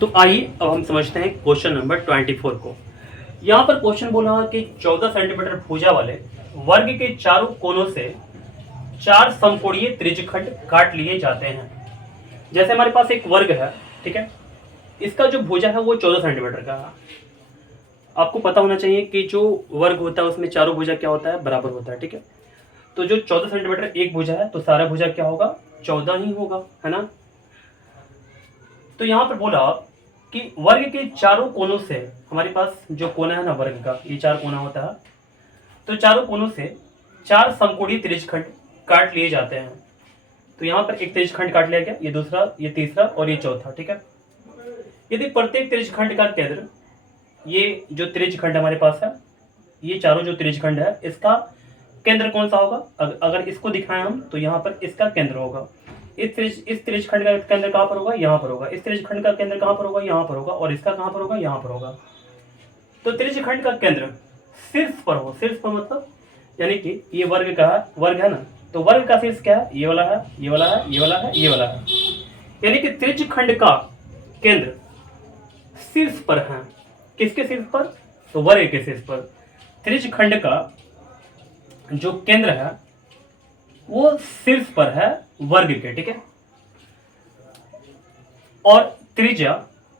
तो आइए अब हम समझते हैं क्वेश्चन नंबर 24 को। यहाँ पर क्वेश्चन बोला कि 14 सेंटीमीटर भुजा वाले वर्ग के चारों कोनों से 4 समकोणीय त्रिज्यखंड काट लिए जाते हैं। जैसे हमारे पास एक वर्ग है, ठीक है, इसका जो भुजा है वो 14 सेंटीमीटर का है। आपको पता होना चाहिए कि जो वर्ग होता है उसमें चारों भुजा क्या होता है, बराबर होता है, ठीक है। तो जो 14 सेंटीमीटर एक भुजा है तो सारा भुजा क्या होगा, 14 ही होगा, है ना। तो यहाँ पर बोला कि वर्ग के चारों कोनों से, हमारे पास जो कोना है ना वर्ग का, ये 4 कोना होता है, तो चारों कोनों से 4 समकोणीय त्रिज्यखंड काट लिए जाते हैं। तो यहाँ पर एक त्रिज्यखंड काट लिया गया, ये दूसरा, ये तीसरा और ये चौथा, ठीक है। यदि प्रत्येक त्रिज्यखंड का केंद्र, ये जो त्रिज्यखंड हमारे पास है, ये चारों जो त्रिज्यखंड है, इसका केंद्र कौन सा होगा, अगर इसको दिखाएं हम तो यहाँ पर इसका केंद्र होगा। इस त्रिज्यखंड का केंद्र कहाँ पर होगा, यहाँ पर होगा। इस त्रिज्यखंड का केंद्र कहाँ पर होगा, यहाँ पर होगा। और इसका कहाँ पर होगा, यहाँ पर होगा। तो त्रिज्यखंड का केंद्र शीर्ष पर हो, शीर्ष पर मतलब यानी कि ये वर्ग है ना, तो वर्ग का शीर्ष क्या है, ये वाला है, ये वाला है, ये वाला है, ये वाला है। यानी कि त्रिज्यखंड का केंद्र शीर्ष पर है। किसके शीर्ष पर, तो वर्ग के शीर्ष पर। त्रिज्यखंड का जो केंद्र है वो शीर्ष पर है वर्ग के, ठीक है। और त्रिज्या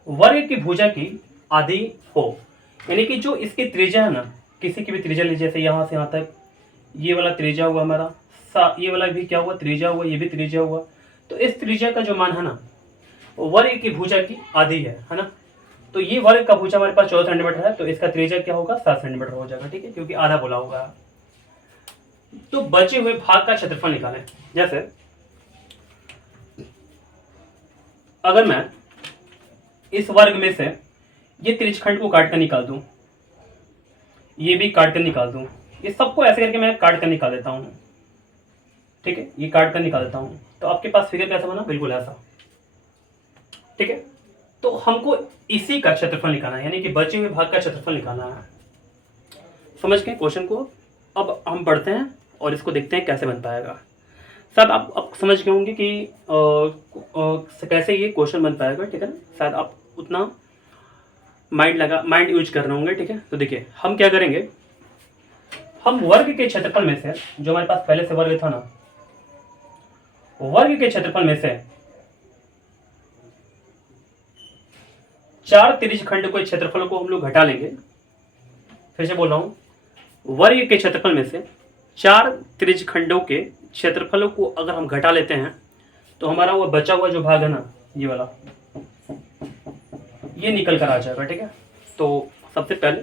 वर्ग की भुजा की आधी हो, यानी कि जो इसकी त्रिज्या है ना, किसी की भी त्रिज्या लीजिए, जैसे यहां से यहां तक ये वाला त्रिज्या हुआ हमारा, ये वाला भी क्या हुआ, त्रिज्या हुआ, ये भी त्रिज्या हुआ। तो इस त्रिज्या का जो मान है ना, वर्ग की भुजा की आधी है ना। तो ये वर्ग का भुजा हमारे पास 14 सेंटीमीटर है, तो इसका त्रिज्या क्या होगा, 7 सेंटीमीटर हो जाएगा, ठीक है, क्योंकि आधा बोला होगा। तो बचे हुए भाग का क्षेत्रफल निकालें। जैसे अगर मैं इस वर्ग में से ये त्रिज्यखंड को काट कर निकाल दूं, ये भी काट कर निकाल दूं, ये सबको ऐसे करके मैं काट कर निकाल देता हूं, ठीक है, ये काट कर निकाल देता हूं, तो आपके पास फिगर कैसा बना, बिल्कुल ऐसा, ठीक है। तो हमको इसी का क्षेत्रफल निकालना है, यानी कि बचे हुए भाग का क्षेत्रफल निकालना है। समझ गए क्वेश्चन को। अब हम पढ़ते हैं और इसको देखते हैं कैसे बन पाएगा। शायद आप अब समझ गए होंगे कि कैसे ये क्वेश्चन बन पाएगा, ठीक है ना। शायद आप उतना माइंड यूज कर रहे होंगे, ठीक है। तो देखिए हम क्या करेंगे, हम वर्ग के क्षेत्रफल में से, जो हमारे पास पहले से वर्ग था ना, वर्ग के क्षेत्रफल में से 4 त्रिज्यखंड के क्षेत्रफल को हम लोग घटा लेंगे। फिर से बोल रहा हूं, वर्ग के क्षेत्रफल में से 4 त्रिज्यखंडों के क्षेत्रफलों को अगर हम घटा लेते हैं तो हमारा वो बचा हुआ जो भाग है ना, ये वाला, ये निकल कर आ जाएगा, ठीक है। तो सबसे पहले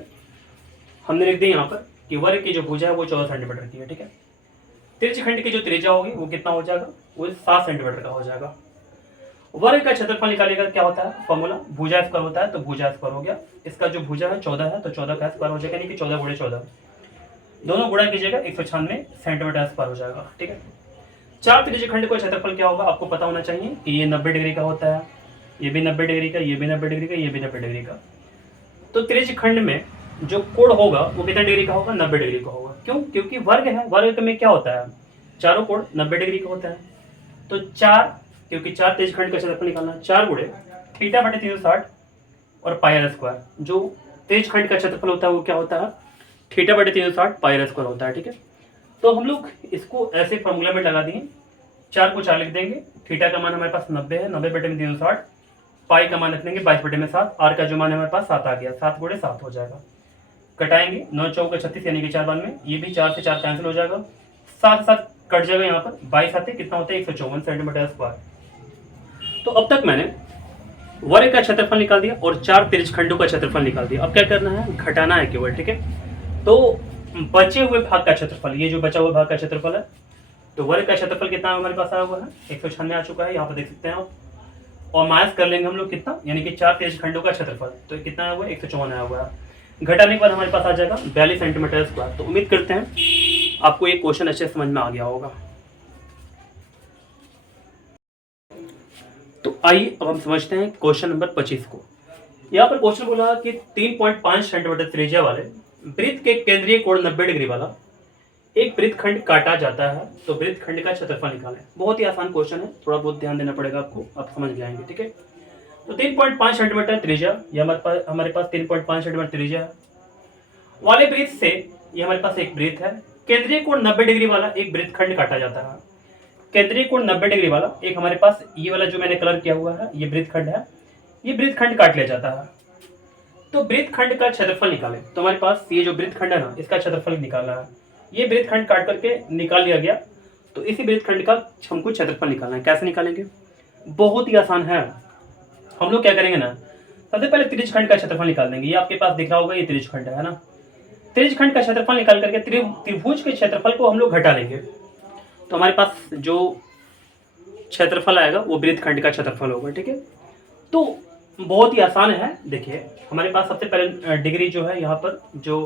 हमने लिख दिया यहाँ पर कि वर्ग की जो भुजा है वो 14 सेंटीमीटर की है, ठीक है। त्रिज्यखंड की जो त्रिज्या होगी वो कितना हो जाएगा, वो 7 सेंटीमीटर का हो जाएगा। वर्ग का क्षेत्रफल निकालेगा, क्या होता है फॉर्मूला, भुजा स्क्वायर होता है, तो भुजा स्क्वायर हो गया। इसका जो भुजा है 14 है, तो 14 का स्क्वायर हो जाएगा, यानी कि 14 गुणे 14, दोनों गुणा कीजिएगा 196 सेंटीमीटर स्क्वायर हो जाएगा, ठीक है। 4 त्रिज्यखंड का क्षेत्रफल क्या होगा, आपको पता होना चाहिए कि ये 90 डिग्री का होता है, ये भी 90 डिग्री का, ये भी 90 डिग्री का, ये भी 90 डिग्री का। तो त्रिज्यखंड में जो कोण होगा वो कितना डिग्री का होगा, 90 डिग्री का होगा। क्यों, क्योंकि वर्ग है, वर्ग में क्या होता है, चारों कोण 90 डिग्री का होता है। तो 4, क्योंकि 4 त्रिज्यखंड का क्षेत्रफल निकालना है, 4 गुणे थीटा बटे 360 और पाई आर स्क्वायर। जो त्रिज्यखंड का क्षेत्रफल होता है वो क्या होता है, थीटा बटे 360 पाई आर स्क्वायर होता है, ठीक है। तो हम लोग इसको ऐसे फॉर्मूला में लगा दिए, 4 को 4 लिख देंगे, थीटा का मान हमारे पास 90 है, 90 बटे में 360, पाई का मान रख लेंगे 22 बटे में 7, आर का जो मान हमारे पास 7 आ गया, 7 गुणे 7 हो जाएगा। कटाएंगे 9 चौका 36, यानी कि 4 बार में, ये भी 4 से 4 कैंसिल हो जाएगा, 7 7 कट जाएगा, यहाँ पर 22 आते कितना होता है, 154 सेंटीमीटर स्क्वायर। तो अब तक मैंने वर्ग का क्षेत्रफल निकाल दिया और 4 त्रिज्यखंडों का क्षेत्रफल निकाल दिया। अब क्या करना है, घटाना है केवल, ठीक है। तो बचे हुए भाग का क्षेत्रफल, ये जो बचा हुआ भाग का क्षेत्रफल है, तो वर्ग का क्षेत्रफल कितना हमारे पास आया हुआ है, 196 आ चुका है, यहाँ पर देख सकते हैं आप। और माइनस कर लेंगे हम लोग कितना, यानी कि 4 त्रिज्यखंडों का क्षेत्रफल, तो कितना आया हुआ है, 154 आया हुआ है। घटाने के बाद हमारे पास आ जाएगा 42 सेंटीमीटर स्क्वायर। तो उम्मीद करते हैं आपको ये क्वेश्चन अच्छे समझ में आ गया होगा। तो आइए अब हम समझते हैं क्वेश्चन नंबर 25 को। यहाँ पर क्वेश्चन बोला कि 3.5 सेंटीमीटर त्रिज्या वाले वृत्त के केंद्रीय कोण 90 डिग्री वाला एक वृत्तखंड काटा जाता है, तो वृत्तखंड का क्षेत्रफल निकालें। बहुत ही आसान क्वेश्चन है, थोड़ा बहुत ध्यान देना पड़ेगा आपको, आप समझ जाएंगे, ठीक है। तो 3.5 सेंटीमीटर त्रिज्या, ये हमारे पास 3.5 सेंटीमीटर त्रिज्या है वाले वृत्त से ये हमारे पास एक वृत्त है। केंद्रीय कोण 90 डिग्री वाला एक वृत्तखंड काटा जाता है। केंद्रीय कोण 90 डिग्री वाला एक हमारे पास ये वाला जो मैंने कलर किया हुआ है ये वृत्तखंड है, ये वृत्तखंड काट लिया जाता है। तो वृत्तखंड का क्षेत्रफल निकालें, तो हमारे पास ये जो वृत्तखंड है ना इसका क्षेत्रफल निकालना है। ये वृत्तखंड काट करके निकाल लिया गया, तो इसी वृत्तखंड का हमको क्षेत्रफल निकालना है। कैसे निकालेंगे? बहुत ही आसान है। हम लोग क्या करेंगे ना, सबसे पहले त्रिज्यखंड का क्षेत्रफल निकाल देंगे। ये आपके पास दिख रहा होगा, ये त्रिज्यखंड है ना। त्रिज्यखंड का क्षेत्रफल निकाल करके त्रिभुज के क्षेत्रफल को हम लोग घटा लेंगे, तो हमारे पास जो क्षेत्रफल आएगा वो वृत्तखंड का क्षेत्रफल होगा। ठीक है, तो बहुत ही आसान है। देखिए हमारे पास सबसे पहले डिग्री जो है यहाँ पर जो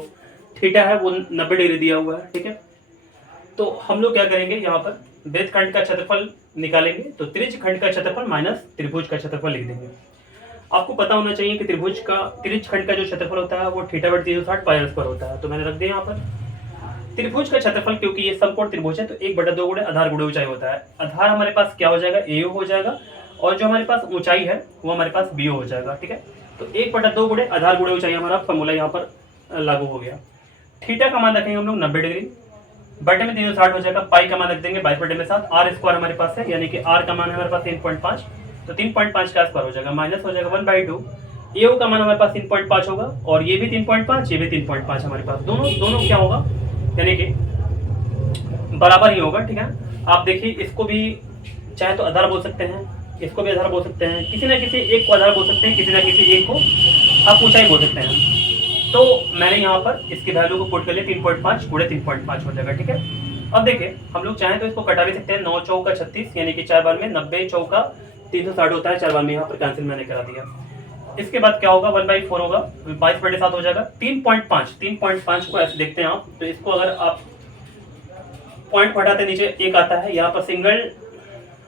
थीटा है वो 90 डिग्री दिया हुआ है। ठीक है, तो हम लोग क्या करेंगे, यहाँ पर वृत्तखंड का क्षेत्रफल निकालेंगे, तो त्रिज्यखंड का क्षेत्रफल माइनस त्रिभुज का क्षेत्रफल लिख देंगे। आपको पता होना चाहिए कि त्रिज्यखंड का जो क्षेत्रफल होता है वो थीटा बटे 360 पाई पर होता है। तो मैंने रख दिया यहाँ पर त्रिभुज का क्षेत्रफल, क्योंकि ये समकोण त्रिभुज है तो 1/2 गुणे आधार गुणे ऊंचाई होता है। आधार हमारे पास क्या हो जाएगा, AO हो जाएगा, और जो हमारे पास ऊंचाई है वो हमारे पास BO हो जाएगा। ठीक है, तो 1/2 गुणे आधार गुणे ऊंचाई हमारा फॉर्मूला यहाँ पर लागू हो गया। थीटा का मान रखेंगे हम लोग 90 डिग्री, बटे में 360 हो जाएगा, पाई का मान रख देंगे 22/7, R स्क्वायर हमारे पास है, यानी कि R का मान है हमारे पास 3.5, तो 3.5 का स्क्वायर हो जाएगा, माइनस हो जाएगा 1/2। AO का मान हमारे पास 3.5 होगा, और ये भी 3.5, ये भी 3.5 हमारे पास, दोनों क्या होगा, यानी कि बराबर ही होगा। ठीक है, आप देखिए इसको भी चाहे तो आधार बोल सकते हैं, इसको भी आधार बोल सकते हैं, किसी ना किसी एक को आधार बोल सकते हैं, किसी ना किसी एक को आप ऊंचाई बोल सकते हैं। तो मैंने यहाँ पर इसकी वैल्यू को पुट कर लिया, 3.5 गुणे 3.5 हो जाएगा। ठीक है, अब देखिए हम लोग चाहें तो इसको कटा भी सकते हैं, 9 चौका 36, यानी कि 4 बार में 90 चौका 360 होता है, 4 बार में यहाँ पर कैंसिल मैंने करा दिया। इसके बाद क्या होगा, 1/4 होगा, 22/7 हो जाएगा। 3.5 को ऐसे देखते हैं आप, तो इसको अगर आप पॉइंट हटाते नीचे एक आता है, यहाँ पर सिंगल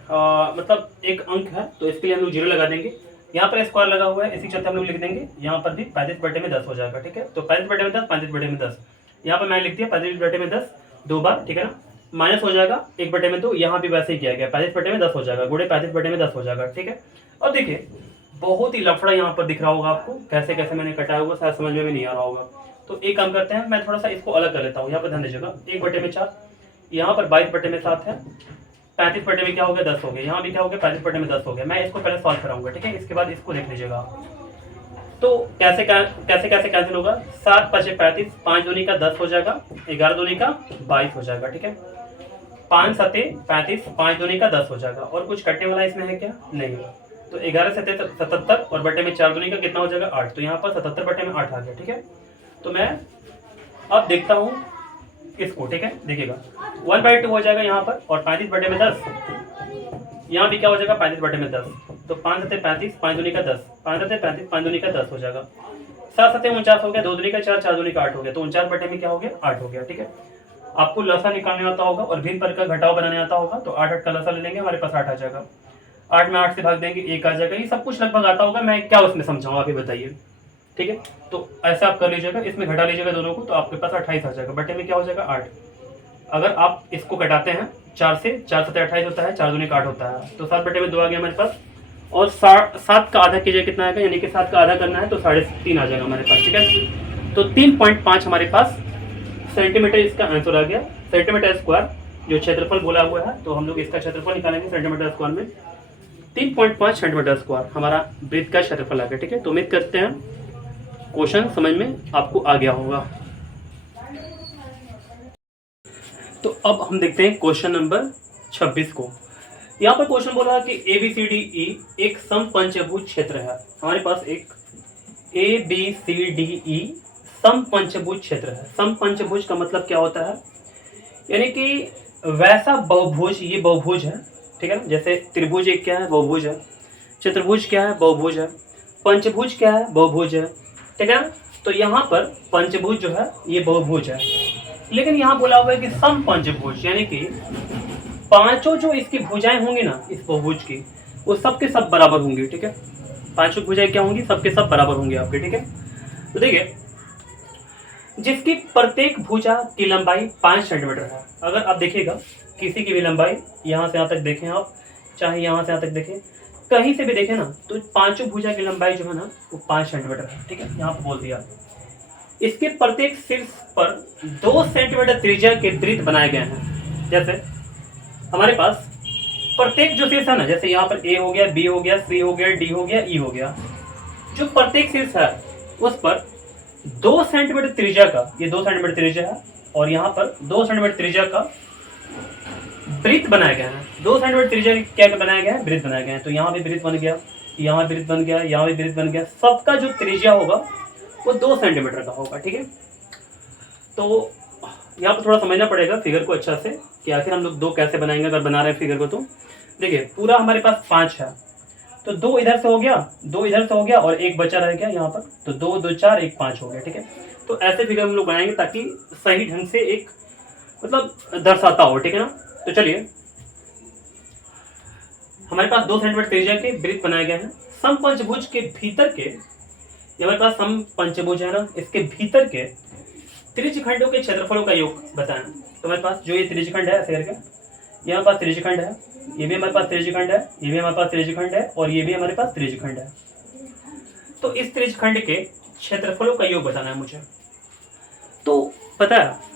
मतलब एक अंक है, तो इसके लिए हम लोग 0 लगा देंगे। यहाँ पर स्क्वायर लगा हुआ है, इसी चलते हम लोग लिख देंगे यहाँ पर भी 35/10 हो जाएगा। ठीक है, तो 35/10, 35/10, यहाँ पर मैंने लिख दिया 35/10 2 बार। ठीक है ना, माइनस हो जाएगा 1/2, यहाँ भी वैसे ही किया गया, 35/10 हो जाएगा, गुणे 35/10 हो जाएगा। ठीक है, और देखिए बहुत ही लफड़ा यहाँ पर दिख रहा होगा आपको, कैसे कैसे मैंने कटाया होगा, शायद समझ में भी नहीं आ रहा होगा। तो एक काम करते हैं, मैं थोड़ा सा इसको अलग कर लेता हूँ। यहाँ पर ध्यान दीजिएगा, 1/4, यहाँ पर 22/7 है, 35 में क्या हो गया, 10 हो गया, यहाँ भी क्या हो गया, 35 में 10 हो गया। मैं इसको पहले सॉल्व कराऊंगा। ठीक है, इसके बाद इसको देख लीजिएगा। तो कैसे कैंसिल होगा, 7 5 35, 5 दूनी का 10 हो जाएगा, 11 दूनी का 22 हो जाएगा। ठीक है, 5 7 35, 5 दूनी का 10 हो जाएगा, और कुछ कटने वाला इसमें है क्या, नहीं। तो 11 7 77, और बटे में 4 दूनी का कितना हो जाएगा, 8, तो यहाँ पर 77/8 आ गया। ठीक है, तो मैं अब देखता हूँ इसको। ठीक है, देखिएगा 1/2 हो जाएगा यहाँ पर, और 35/10, यहाँ भी क्या हो जाएगा, 35/10, तो 5 7 35, 5 दूनी का 10, 5 7 35, 5 दूनी का 10 हो जाएगा, 7 7 49 हो गया, 2 दूनी का 4, 4 दूनी का 8 हो गया, तो 49 में क्या हो गया, 8 हो गया। ठीक है, आपको लसा निकालने आता होगा और भिन्न पर का घटाव बनाने आता होगा, तो 8 8 का लसा ले लेंगे, हमारे पास 8 आ जाएगा, 8 में 8 से भाग देंगे, 1 आ जाएगा। ये सब कुछ लगभग आता होगा, मैं क्या उसमें समझाऊँ आप ही बताइए। ठीक है, तो ऐसा आप कर लीजिएगा, इसमें घटा लीजिएगा दोनों को, तो आपके पास 28 आ जाएगा, बटे में क्या हो जाएगा, 8। अगर आप इसको कटाते हैं 4 से, 4 7 28 होता है, 4 दूनी का 8 होता है, तो 7/2 आ गया हमारे पास, और 7 का आधा कीजिए कितना आएगा, यानी कि 7 का आधा करना है तो 3.5 आ जाएगा हमारे पास। ठीक है, तो 3.5 हमारे पास सेंटीमीटर इसका आंसर आ गया, सेंटीमीटर स्क्वायर जो क्षेत्रफल बोला हुआ है, तो हम लोग इसका क्षेत्रफल निकालेंगे सेंटीमीटर स्क्वायर में। 3.5 सेंटीमीटर स्क्वायर हमारा वृत्त का क्षेत्रफल आ गया। ठीक है, तो उम्मीद करते हैं क्वेश्चन समझ में आपको आ गया होगा। तो अब हम देखते हैं क्वेश्चन नंबर 26 को। यहाँ पर क्वेश्चन बोला कि ABCDE एक समपंचभुज क्षेत्र है। हमारे पास एक ABCDE समपंचभुज क्षेत्र है। समपंचभुज का मतलब क्या होता है, यानी कि वैसा बहुभुज, ये बहुभुज है। ठीक है ना, जैसे त्रिभुज एक क्या है, बहुभुज है, चतुर्भुज क्या है, बहुभुज है, पंचभुज क्या है, बहुभुज है। ठीक है ना, तो यहाँ पर पंचभुज जो है ये बहुभुज है, लेकिन यहाँ बोला हुआ है कि समपंचभुज, यानी कि पांचों जो इसकी भुजाएं होंगी ना इस बहुभुज की, वो सबके सब बराबर होंगी। ठीक है, पांचों भुजाएं क्या होंगी, सबके सब बराबर होंगे आपके। ठीक है, तो देखिए जिसकी प्रत्येक भुजा की लंबाई 5 सेंटीमीटर है। अगर आप देखिएगा किसी की भी लंबाई यहाँ से यहाँ तक देखें आप, चाहे यहाँ से यहाँ तक देखें, कहीं से भी देखें ना तो पांचों भुजा की लंबाई जो है ना वो 5 सेंटीमीटर है, ठीक है, यहाँ पर बोल दिया। इसके प्रत्येक शीर्ष पर 2 सेंटीमीटर त्रिज्या के वृत्त बनाए गए हैं। जैसे हमारे पास प्रत्येक जो शीर्ष है ना, जैसे यहाँ पर ए हो गया, बी हो गया, सी हो गया, डी हो गया, ई हो गया, जो प्रत्येक शीर्ष है उस पर 2 सेंटीमीटर त्रिज्या का, ये 2 सेंटीमीटर त्रिज्या है, और यहाँ पर 2 सेंटीमीटर त्रिज्या का वृत्त बनाया गया है। 2 सेंटीमीटर त्रिज्या क्या बनाया गया है? वृत्त बनाया गया है। तो यहाँ भी वृत्त बन गया, यहाँ वृत्त बन गया, यहाँ भी वृत्त बन गया, सबका जो त्रिज्या होगा वो 2 सेंटीमीटर का होगा, ठीक है। तो यहाँ पर थोड़ा समझना पड़ेगा फिगर को अच्छा से कि आखिर हम लोग 2 कैसे बनाएंगे अगर बना रहे हैं फिगर को। तो देखिए पूरा हमारे पास 5 है, तो 2 इधर से हो गया, 2 इधर से हो गया और एक बचा रह गया यहाँ पर, तो 2 2 4 1 5 हो गया, ठीक है। तो ऐसे फिगर हम लोग बनाएंगे ताकि सही ढंग से एक मतलब दर्शाता हो, ठीक है ना। तो चलिए हमारे पास 2 सेंटीमीटर त्रिज्या के वृत्त बनाए गए हैं। समपंचभुज के भीतर के, ये हमारे पास समपंचभुज है ना, इसके भीतर के त्रिज्यखंडों के क्षेत्रफलों का योग बताना। तो हमारे पास जो ये त्रिज्यखंड है ऐसे करके, ये हमारे पास त्रिज्यखंड है, ये भी हमारे पास त्रिज्यखंड है, ये भी हमारे पास त्रिज्यखंड है, और ये भी हमारे पास त्रिज्यखंड है। तो इस त्रिज्यखंड के क्षेत्रफलों का योग बताना है मुझे। तो पता है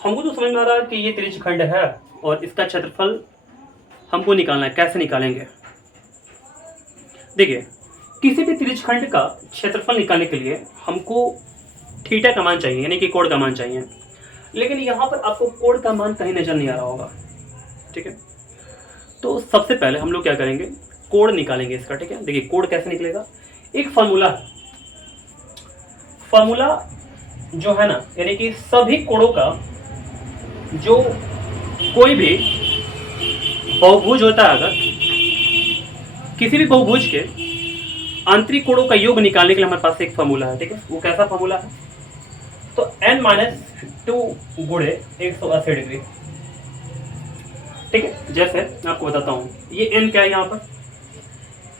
हमको तो समझ में आ रहा है कि ये त्रिज्यखंड है और इसका क्षेत्रफल हमको निकालना है। कैसे निकालेंगे? देखिए किसी भी त्रिज्यखंड का क्षेत्रफल निकालने के लिए हमको थीटा का मान चाहिए, यानी कि कोण का मान चाहिए, लेकिन यहाँ पर आपको कोण का मान कहीं नजर नहीं आ रहा होगा, ठीक है। तो सबसे पहले हम लोग क्या करेंगे, कोण निकालेंगे इसका, ठीक है। देखिए कोण कैसे निकलेगा, एक फार्मूला है, फार्मूला जो है ना, यानी कि सभी कोणों का जो कोई भी बहुभुज होता है, अगर किसी भी बहुभुज के आंतरिक कोणों का योग निकालने के लिए हमारे पास एक फार्मूला है, ठीक है। वो कैसा फार्मूला है? तो n-2 गुणे 180 डिग्री, ठीक है। जैसे मैं आपको बताता हूँ, ये n क्या है, यहाँ पर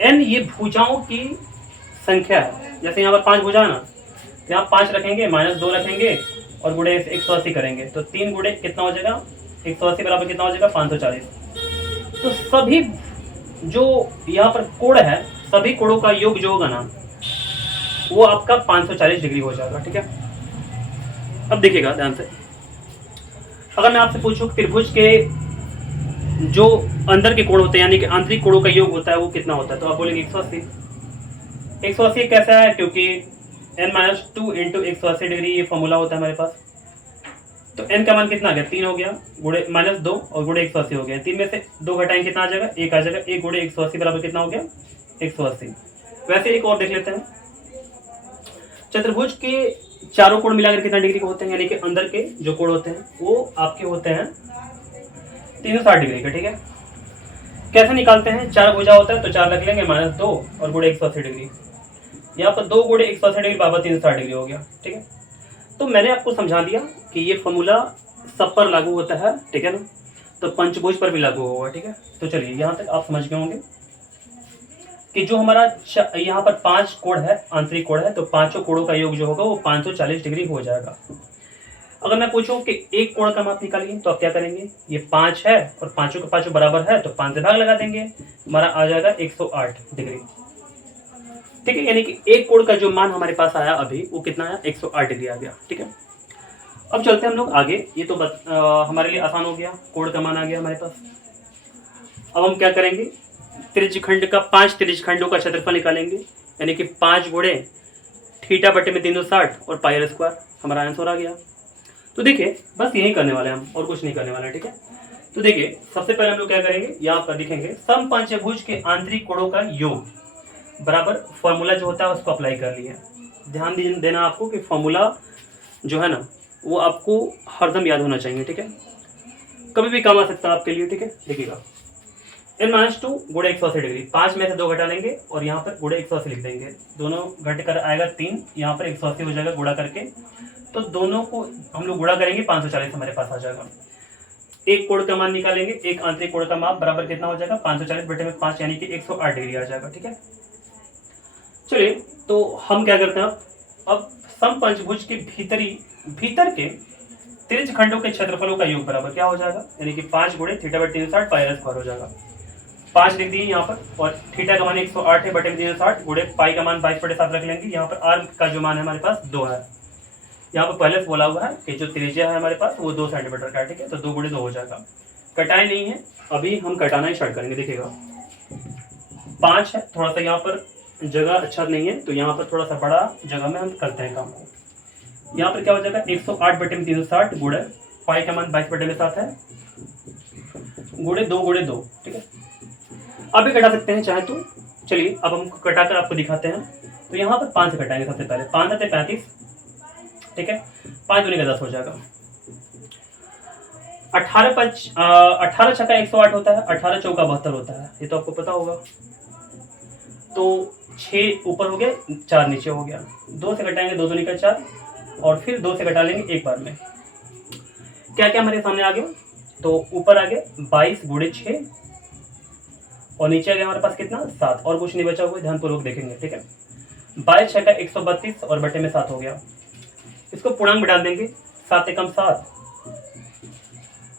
n ये भुजाओं की संख्या है। जैसे यहाँ पर 5 भुजा है ना, तो यहाँ 5 रखेंगे, -2 रखेंगे और गुणे 180 करेंगे, तो 3 गुणे कितना हो जाएगा, 180 बराबर कितना हो जाएगा, 540। तो सभी जो यहाँ पर कोण है, सभी कोणों का योग जो होगा ना वो आपका 540 डिग्री हो जाएगा, ठीक है। अब देखिएगा ध्यान से, अगर मैं आपसे पूछूं त्रिभुज के जो अंदर के कोण होते हैं, यानी कि आंतरिक कोणों का योग होता है, वो कितना होता है, तो आप बोलेंगे 180। 180 कैसा है? क्योंकि n-2 इंटू 180 डिग्री ये फॉर्मूला होता है हमारे पास। तो n का मान कितना आ गया, 3 हो गया, गुणे -2 और गुणे 180 हो गया। 3 में से 2 घटाएंगे कितना आ जाएगा, 1 आ जाएगा। 1 गुणे 180 बराबर कितना हो गया, 180। वैसे एक और देख लेते हैं, चतुर्भुज के चारों कोण मिलाकर कितना डिग्री के होते हैं, यानी कि अंदर के जो कोण होते हैं वो आपके होते हैं 360 डिग्री के, ठीक है। कैसे निकालते हैं? 4 भुजा होता है तो 4 रख लेंगे, -2 और गुणे 180 डिग्री। यहाँ पर 2 गुणे 180 डिग्री बराबर 360 डिग्री हो गया, ठीक है। तो मैंने आपको समझा दिया कि ये फॉर्मूला सब पर लागू होता है, ठीक है ना, तो पंचभुज पर भी लागू होगा, ठीक है। तो चलिए यहाँ तक आप समझ गए होंगे कि जो हमारा यहाँ पर 5 कोण है, आंतरिक कोण है, तो पांचों कोणों का योग जो होगा वो 540 डिग्री हो जाएगा। अगर मैं पूछूं कि एक कोण का माप निकालिए, तो आप क्या करेंगे, ये 5 है और पांचों के पांचों बराबर है, तो 5 से भाग लगा देंगे, हमारा आ जाएगा 108 डिग्री, ठीक है। यानी कि एक कोण का जो मान हमारे पास आया अभी वो कितना आया, 108 डिग्री आ गया, ठीक है। अब चलते हैं हम लोग आगे। ये तो हमारे लिए आसान हो गया, कोण का मान आ गया हमारे पास। अब हम क्या करेंगे, त्रिज्यखंड का 5 त्रिज्यखंडों का क्षेत्रफल निकालेंगे, यानी कि 5 गुणे थीटा बटे में 360 और पाई स्क्वायर, हमारा आंसर आ गया। तो देखिए बस यही करने वाले हैं हम, और कुछ नहीं करने वाले हैं, ठीक है। तो देखिए सबसे पहले हम लोग क्या करेंगे, यहाँ पर लिखेंगे समपंचभुज के आंतरिक कोणों का योग बराबर फॉर्मूला जो होता है उसको अप्लाई कर लिए। ध्यान देना आपको कि फॉर्मूला जो है ना वो आपको हरदम याद होना चाहिए, ठीक है, कभी भी काम आ सकता है आपके लिए, ठीक है। देखिएगा n-2 गुणे 180 डिग्री, 5 में से 2 घटा लेंगे और यहाँ पर गुणे 180 लिख देंगे, दोनों घट कर आएगा 3, यहाँ पर 180 हो जाएगा गुणा करके, तो दोनों को हम लोग गुणा करेंगे, 540 हमारे पास आ जाएगा। एक कोण का मान निकालेंगे, एक आंतरिक कोण का माप बराबर कितना हो जाएगा, 540 बटे में 5 यानी कि 108 डिग्री आ जाएगा, ठीक है। चलिए तो हम क्या करते हैं, अब समपंचभुज के भीतर के त्रिज्यखंडों के क्षेत्रफलों का योग बराबर क्या हो जाएगा, यानी कि 5 गुणे थीटा बटे 360 पाई स्क्वायर हो जाएगा। 5 लिख दिए यहाँ पर, और थीटा का मान 108 है बटे में 360 गुणे पाई का मान 22/7 रख लेंगे। यहाँ पर आर का जो मान है हमारे पास 2 है। यहाँ पर पहले से बोला हुआ है कि जो त्रिज्या है हमारे पास वो 2 सेंटीमीटर का है, ठीक है। तो 2 गुणे 2 हो जाएगा। कटाई नहीं है, अभी हम कटाना ही स्टार्ट करेंगे। देखिएगा 5 है, थोड़ा सा यहाँ पर जगह अच्छा नहीं है, तो यहाँ पर थोड़ा सा बड़ा जगह में हम करते हैं काम को। यहाँ पर क्या हो जाएगा 108 बटे में 360 गुणे पाई का मान 22/7 है गुणे 2, ठीक है। अभी कटा सकते हैं चाहे तो। चलिए अब हम कटा कर आपको दिखाते हैं। तो यहाँ पर 5 से कटाएंगे सबसे पहले। 5 आते 35, ठीक है। 5 दूनी का 10 हो जाएगा। 18 छक्का 108 होता है, 18 चौका 72 होता है, ये तो आपको पता होगा। तो 6 ऊपर हो गया, 4 नीचे हो गया। 2 से घटाएंगे 2 दूनी का 4, और फिर 2 से घटा लेंगे एक बार में। क्या क्या हमारे सामने आ गया, तो ऊपर आ गया 22 गुणे 6, और नीचे आ गया हमारे पास कितना 7, और कुछ नहीं बचा हुआ, ध्यानपूर्वक देखेंगे, ठीक है। 22 छक्का 132 और बटे में 7 हो गया। इसको पूर्णांक में डाल देंगे, 7 एकम 7,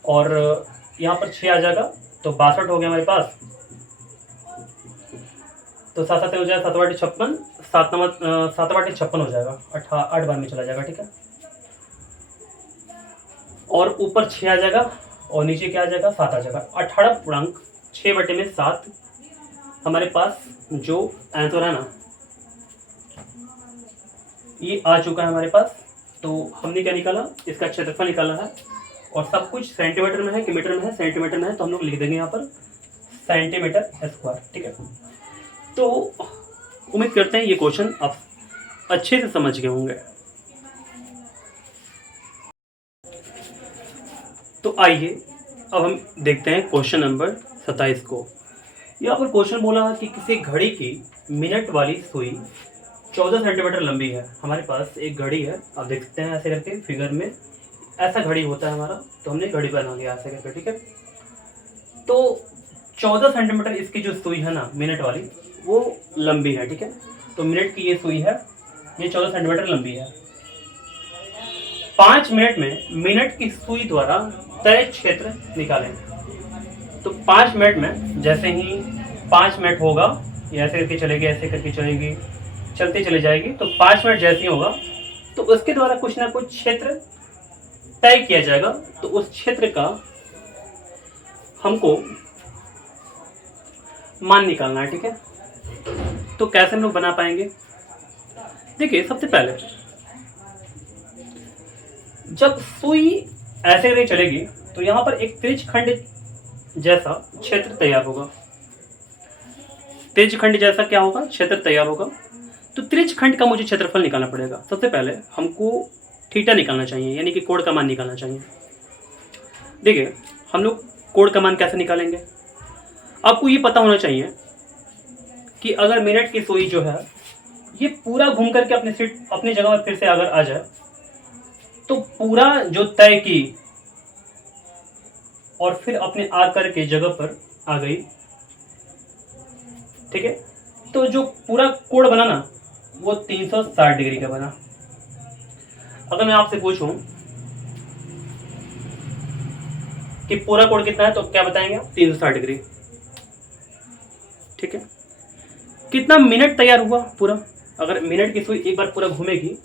और यहाँ पर 6 आ जाएगा, तो 62 हो गया हमारे पास। तो 7 7 हो जाएगा 7 बटे 56, 7 बटे 56 हो जाएगा, 8 बार में चला जाएगा, ठीक है। और ऊपर 6 आ जाएगा, और नीचे क्या आ जाएगा 7 आ जाएगा। 18 पूर्णांक 6 बटे में 7 हमारे पास जो आंसर है ना, ये आ चुका है हमारे पास। तो हमने क्या निकाला, इसका क्षेत्रफल निकाला है, और सब कुछ सेंटीमीटर में है कि मीटर में है, सेंटीमीटर में है, तो हम लोग लिख देंगे यहाँ पर सेंटीमीटर स्क्वायर, ठीक है। तो उम्मीद करते हैं ये क्वेश्चन आप अच्छे से समझ गए होंगे। तो आइए अब हम देखते हैं क्वेश्चन नंबर 27 को। यहाँ पर क्वेश्चन बोला है कि किसी घड़ी की मिनट वाली सुई 14 सेंटीमीटर लंबी है। हमारे पास एक घड़ी है, आप देख सकते हैं ऐसे करके फिगर में, ऐसा घड़ी होता है हमारा, तो हमने घड़ी बना लिया ऐसे करके, ठीक है। तो 14 सेंटीमीटर इसकी जो सुई है ना मिनट वाली, वो लंबी है, ठीक है। तो मिनट की ये सुई है, ये 14 सेंटीमीटर लंबी है। 5 मिनट में मिनट की सुई द्वारा तय क्षेत्र निकालें। तो 5 मिनट में जैसे ही 5 मिनट होगा, ये ऐसे करके चलेगी, ऐसे करके चलेगी, चलती चली जाएगी। तो 5 मिनट जैसे ही होगा तो उसके द्वारा कुछ ना कुछ क्षेत्र तय किया जाएगा। तो उस क्षेत्र का हमको मान निकालना है, ठीक है। तो कैसे हम लोग बना पाएंगे, देखिए सबसे पहले जब सुई ऐसे करके चलेगी तो यहां पर एक त्रिज्यखंड जैसा क्षेत्र तैयार होगा। त्रिज्यखंड जैसा क्या होगा, क्षेत्र तैयार होगा। तो त्रिज्यखंड का मुझे क्षेत्रफल निकालना पड़ेगा। सबसे पहले हमको थीटा निकालना चाहिए, यानी कि कोण का मान निकालना चाहिए। देखिए हम लोग कोण का मान कैसे निकालेंगे, आपको ये पता होना चाहिए कि अगर मिनट की सुई जो है ये पूरा घूम करके अपनी जगह पर फिर से अगर आ जाए, तो पूरा जो तय की और फिर अपने आकर के जगह पर आ गई, ठीक है। तो जो पूरा कोण बना ना वो 360 डिग्री का बना। अगर मैं आपसे पूछूं कि पूरा कोण कितना है, तो क्या बताएंगे आप, 360 डिग्री, ठीक है। कितना मिनट तैयार हुआ पूरा, अगर मिनट की सुई एक बार पूरा घूमेगी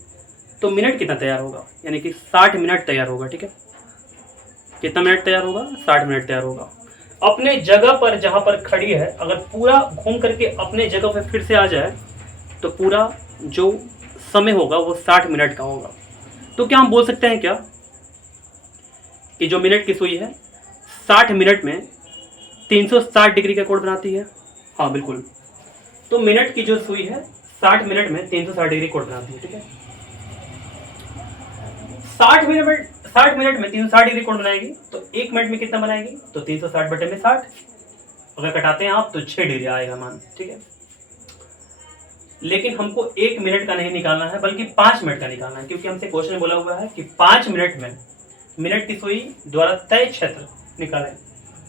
तो मिनट कितना तैयार होगा, यानी कि 60 मिनट तैयार होगा, ठीक है। कितना मिनट तैयार होगा, 60 मिनट तैयार होगा। अपने जगह पर जहां पर खड़ी है अगर पूरा घूम करके अपने जगह पर फिर से आ जाए तो पूरा जो समय होगा वो 60 मिनट का होगा। तो क्या हम बोल सकते हैं क्या कि जो मिनट की सुई है 60 मिनट में 360 डिग्री का कोण बनाती है। हाँ बिल्कुल, तो मिनट की जो सुई है 60 मिनट में 360 डिग्री कोण बनाती है, ठीक है। 60 मिनट में 360 डिग्री कोण बनाएगी तो 1 मिनट में कितना बनाएगी, तो 360 बटे में 60। अगर कटाते हैं आप तो 6 डिग्री आएगा मान, ठीक है। लेकिन हमको 1 मिनट का नहीं निकालना है बल्कि 5 मिनट का निकालना है, क्योंकि हमसे क्वेश्चन बोला हुआ है कि 5 मिनट में मिनट की सुई द्वारा तय क्षेत्र निकालें।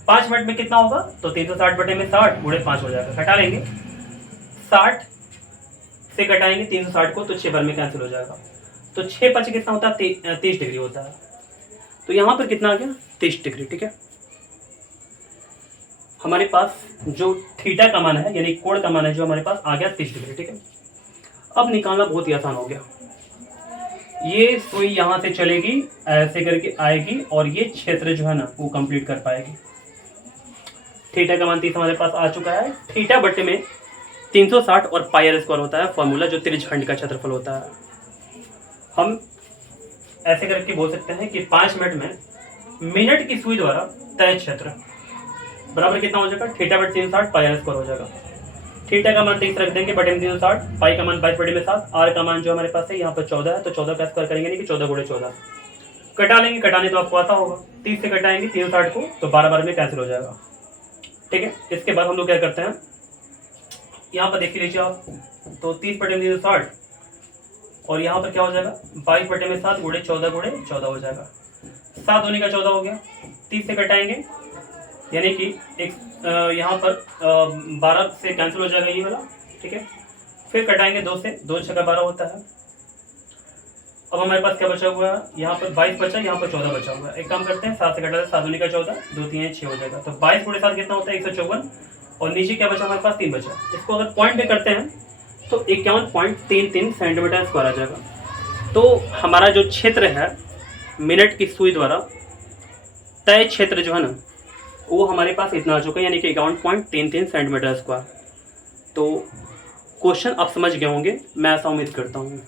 5 मिनट में कितना होगा, तो 360 बटे में 60 गुणे 5 हो जाएगा। घटा लेंगे, 60 से घटाएंगे 360 को तो 6 बार में कैंसिल हो जाएगा। तो 6 5 कितना होता है, 30 डिग्री होता है। तो यहाँ पर कितना आ गया, 30 डिग्री, ठीक है। हमारे पास जो थीटा का मान है, यानी कोण का मान है, जो हमारे पास आ गया 30 डिग्री। ठीक है, अब निकालना बहुत ही आसान हो गया। ये सुई यहाँ से चलेगी, ऐसे करके आएगी, और ये क्षेत्र जो है ना वो कंप्लीट कर पाएगी। थीटा का मान 30 हमारे पास आ चुका है। थीटा बटे में 360 और पाई आर स्क्वायर होता है फॉर्मूला, जो त्रिज्यखंड का क्षेत्रफल होता है। हम ऐसे करके बोल सकते हैं कि 5 मिनट में मिनट की सुई द्वारा तय क्षेत्र बराबर कितना हो जाएगा, थीटा बटे 360 पाई आर स्क्वायर हो जाएगा। थीटा का मान 30 रख देंगे, बटे में 360, पाई का मान 22 बटे में 7, आर का मान जो हमारे पास है यहाँ पर 14 है, तो 14 का स्क्वायर करेंगे, नहीं कि 14 गुणे 14 कटा लेंगे। कटाने तो आपको आता होगा, 30 से कटाएंगे 360 को, तो 12 में कैंसिल हो जाएगा। ठीक है, इसके बाद हम लोग क्या करते हैं, यहाँ पर देख लीजिए आप, तो 30 बटे में 360, और यहाँ पर क्या हो जाएगा, 22 बटे में 7 गुणे 14 हो जाएगा। 7 दूनी का 14 हो गया, 30 से कटाएंगे, यानी कि एक यहाँ पर 12 से कैंसिल हो जाएगा ये वाला। ठीक है, फिर कटाएंगे 2 से, 2 6 का 12 होता है। अब हमारे पास क्या बचा हुआ है, यहाँ पर 22 बचा, यहाँ पर 14 बचा हुआ है। एक काम करते हैं, 7 से कटा 7 दूनी का 14, 2 3 6 हो जाएगा, तो 22 गुणे 7 कितना होता है, 154, और नीचे क्या बचा हमारे पास, 3 बचा। इसको अगर पॉइंट पे करते हैं तो 51.33 सेंटीमीटर स्क्वायर आ जाएगा। तो हमारा जो क्षेत्र है मिनट की सुई द्वारा तय क्षेत्र जो है ना वो हमारे पास इतना आ चुका है, यानी कि 51.33 सेंटीमीटर स्क्वायर। तो क्वेश्चन आप समझ गए होंगे, मैं ऐसा उम्मीद करता हूँ।